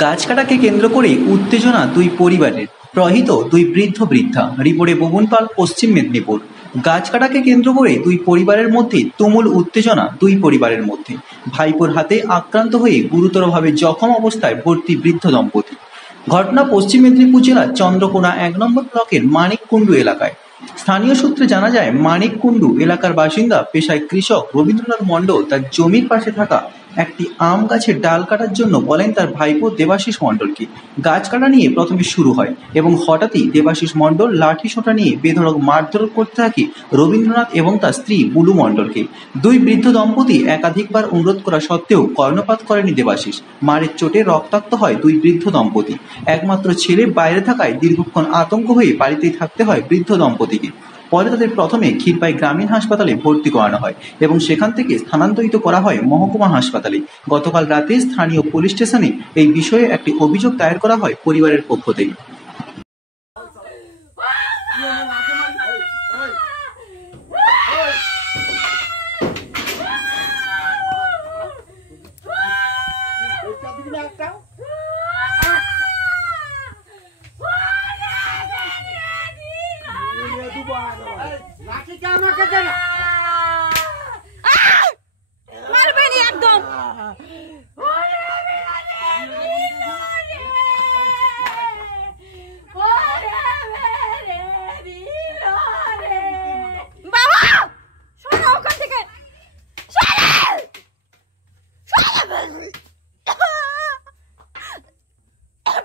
গাছ কাটাকে কেন্দ্র করে উত্তেজনা দুই পরিবারের, প্রহিত দুই বৃদ্ধ বৃদ্ধা। রিপোর্টে বুবন পাল, পশ্চিম মেদিনীপুর। গাছ কাটাকে কেন্দ্র করে দুই পরিবারের মধ্যে তুমুল উত্তেজনা দুই পরিবারের মধ্যে। ভাইপোর হাতে আক্রান্ত হয়ে গুরুতরভাবে জখম অবস্থায় ভর্তি বৃদ্ধ দম্পতি। ঘটনা পশ্চিম মেদিনীপুর জেলার চন্দ্রকোনা 1 নম্বর ব্লকের মানিককুণ্ডু এলাকায়। স্থানীয় সূত্রে জানা যায়, মানিককুণ্ডু এলাকার বাসিন্দা পেশায় কৃষক রবীন্দ্রনাথ মণ্ডল তার জমির পাশে থাকা একটি আম গাছের ডাল কাটার জন্য বলেন তার ভাইপো দেবাশিস মণ্ডলকে। গাছ কাটা নিয়ে প্রথমে শুরু হয় এবং হঠাৎই দেবাশিস মণ্ডল লাঠি সোঁটা নিয়ে বেধড়ক মারধর করতে থাকে রবীন্দ্রনাথ এবং তার স্ত্রী বুলু মণ্ডলকে। দুই বৃদ্ধ দম্পতি একাধিকবার অনুরোধ করা সত্ত্বেও কর্ণপাত করেনি দেবাশিস। মারের চোটে রক্তাক্ত হয় দুই বৃদ্ধ দম্পতি। একমাত্র ছেলে বাইরে থাকায় দীর্ঘক্ষণ আতঙ্ক হয়ে বাড়িতেই থাকতে হয় বৃদ্ধ দম্পতিকে। পরে তাদের প্রথমে ক্ষীরপাই গ্রামীণ হাসপাতালে ভর্তি করানো হয় এবং সেখান থেকে স্থানান্তরিত করা হয় মহকুমা হাসপাতালে। গতকাল রাতে স্থানীয় পুলিশ স্টেশনে এই বিষয়ে একটি অভিযোগ দায়ের করা হয় পরিবারের পক্ষ থেকে। মারবেনি একদম। বাবা শোনো, ওখান থেকে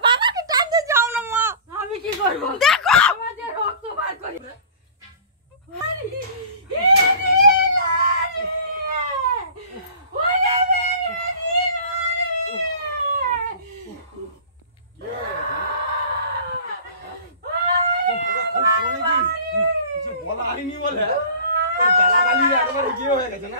বাবাকে টানতে যাও না মা। আমি কি করবো দেখো, আমাদের রক্ত বার করি। বলা হয়নি বলে তোর গালাগালি একবার হয়ে গেছে না।